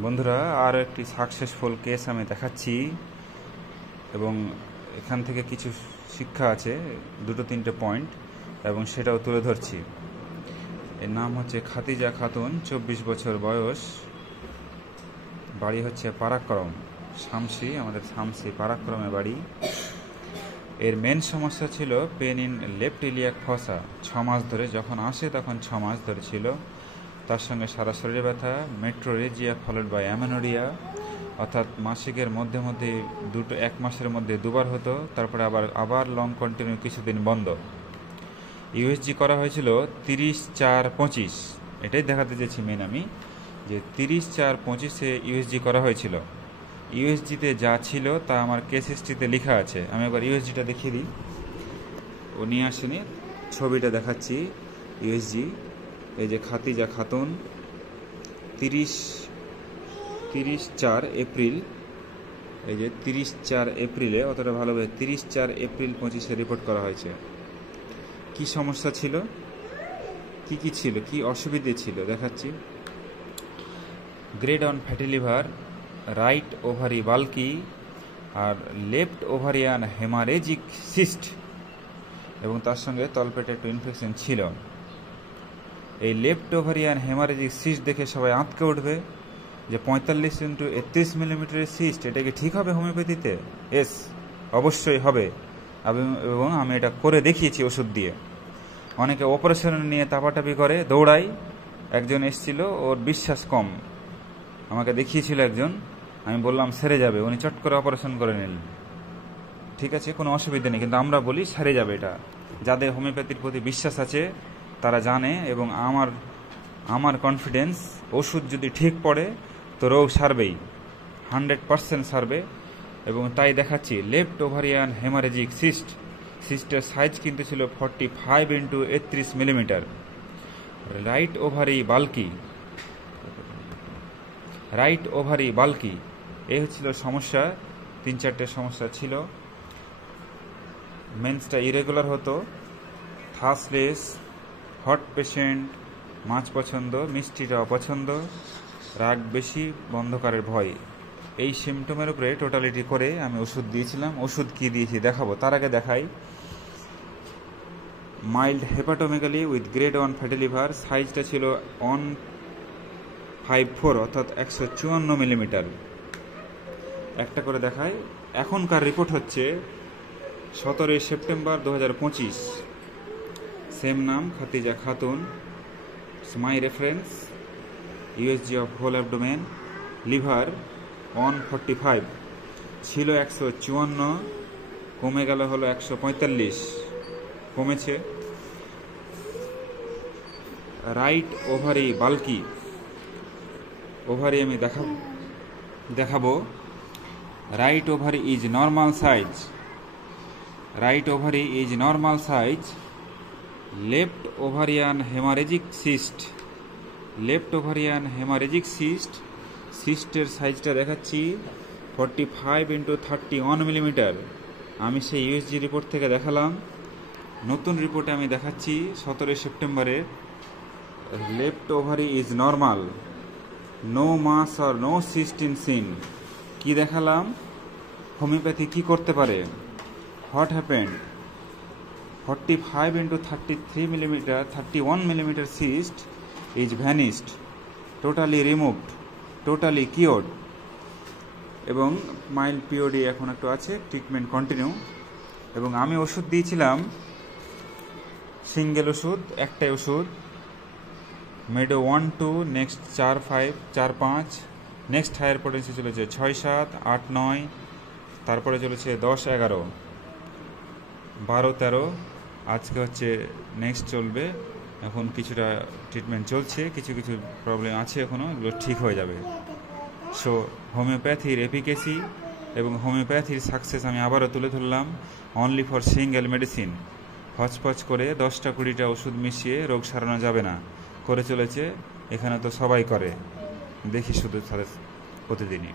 বন্ধুরা, আরও একটি সাকসেসফুল কেস আমি দেখাচ্ছি এবং এখান থেকে কিছু শিক্ষা আছে, দুটো তিনটে পয়েন্ট, এবং সেটাও তুলে ধরছি। এর নাম হচ্ছে খাদিজা খাতুন, 24 বছর বয়স, বাড়ি হচ্ছে পারাক্রম, শামসি, আমাদের শামসি পারাক্রমে বাড়ি। এর মেন সমস্যা ছিল পেন ইন লেফট ইলিয়াক ফসা। 6 মাস ধরে, যখন আসে তখন 6 মাস ধরে ছিল। তার সঙ্গে সারা শরীরে ব্যথা, মেট্রোরেজিয়া ফলোড বাই অ্যামেনোরিয়া, অর্থাৎ মাসিকের মধ্যে মধ্যে এক মাসের মধ্যে দুবার হতো, তারপরে আবার লং কন্টিনিউ কিছুদিন বন্ধ। ইউএসজি করা হয়েছিল 30/4/25, এটাই দেখাতে চেয়েছি মেন আমি, যে 30/4/25-এ ইউএসজি করা হয়েছিল। ইউএসজিতে যা ছিল তা আমার কেস হিস্ট্রিতে লেখা আছে। আমি একবার ইউএসজিটা দেখিয়ে দিই। ও নিয়ে আসেনি, ছবিটা দেখাচ্ছি। ইউএসজি, এই যে খাদিজা খাতুন, 30/4 এপ্রিল, এই যে 30/4 এপ্রিলে, অতটা ভালোভাবে 30/4 এপ্রিল 25-এ রিপোর্ট করা হয়েছে। কি সমস্যা ছিল, কি ছিল, কি অসুবিধে ছিল দেখাচ্ছি। Grade one fatty liver, right ovary bulky, আর লেফট ওভারিয়ান হেমারেজিক সিস্ট, এবং তার সঙ্গে তলপেটে একটু ইনফেকশন ছিল। এই লেফট ওভারিয়ান হেমারেজিক সিস্ট দেখে সবাই আঁতকে উঠবে যে 45x31 মিলিমিটারের সিস্ট, এটা কি ঠিক হবে হোমিওপ্যাথিতে? এস, অবশ্যই হবে, এবং আমি এটা করে দেখিয়েছি ওষুধ দিয়ে। অনেকে অপারেশন নিয়ে তাপাটাপি করে, দৌড়াই। একজন এসেছিল, ওর বিশ্বাস কম, আমাকে দেখিয়েছিল একজন, আমি বললাম সেরে যাবে, উনি চট করে অপারেশন করে নিলেন। ঠিক আছে, কোনো অসুবিধা নেই, কিন্তু আমরা বলি সেরে যাবে। এটা যাদের হোমিওপ্যাথির প্রতি বিশ্বাস আছে তারা জানে, এবং আমার কনফিডেন্স, ওষুধ যদি ঠিক পড়ে তো রোগ সারবেই, 100% সারবে। এবং তাই দেখাচ্ছি। লেফট ওভারিয়ান হেমারেজিক সিস্টের সাইজ কিন্তু ছিল 45x31 millimetre. Right ovary bulky, এই হচ্ছিল সমস্যা। 3-4টে সমস্যা ছিল। মেন্সটা ইরেগুলার হতো, থাসলেস, হট পেশেন্ট, মাছ পছন্দ, মিষ্টিটা অপছন্দ, রাগ বেশি, বন্ধকারের ভয়। এই সিমটমের উপরে টোটালিটি করে আমি ওষুধ দিয়েছিলাম। ওষুধ কি দিয়েছি দেখাবো, তার আগে দেখাই। Mild hepatomegaly with grade 1 fatty liver, সাইজটা ছিল 154, অর্থাৎ 154 মিলিমিটার। একটা করে দেখাই। এখনকার রিপোর্ট হচ্ছে 17 সেপ্টেম্বর 2025। সেম নাম, Khadija Khatun. My reference, USG of whole abdomen, liver 145, ছিল 154, কমে গেল হলো 145, কমেছে। রাইট ওভারি বাল্কি, ওভারি আমি দেখাবো। Right ovary is normal size, left ovarian haemorrhagic সিস্টের সাইজটা দেখাচ্ছি 45x31 মিলিমিটার। আমি সেই ইউএসজি রিপোর্ট থেকে দেখালাম। নতুন রিপোর্টে আমি দেখাচ্ছি 17 সেপ্টেম্বরে। Left ovary is normal, no mass or no cyst in seen. কি দেখালাম? হোমিওপ্যাথি কি করতে পারে? What happened? 31 millimeter cyst is vanished, totally removed, totally cured, এবং মাইল্ড পিওডি এখন একটু আছে, ট্রিটমেন্ট কন্টিনিউ। এবং আমি ওষুধ দিয়েছিলাম, সিঙ্গেল ওষুধ, একটাই ওষুধ, মেডো 1-2, নেক্সট 4-5, 4-5, নেক্সট হায়ার পোটেন্সি চলেছে 6-7, 8-9, তারপরে চলেছে 10-11, 12-13, আজকে হচ্ছে নেক্সট চলবে। এখন কিছুটা ট্রিটমেন্ট চলছে, কিছু প্রবলেম আছে এখনও, এগুলো ঠিক হয়ে যাবে। সো হোমিওপ্যাথির এফিকেসি এবং হোমিওপ্যাথির সাকসেস আমি আবারও তুলে ধরলাম। Only for single medicine, hotchpotch করে 10টা-20টা ওষুধ মিশিয়ে রোগ সারানো যাবে না। করে চলেছে, এখানে তো সবাই করে, দেখি শুধু তাদের প্রতিদিনই।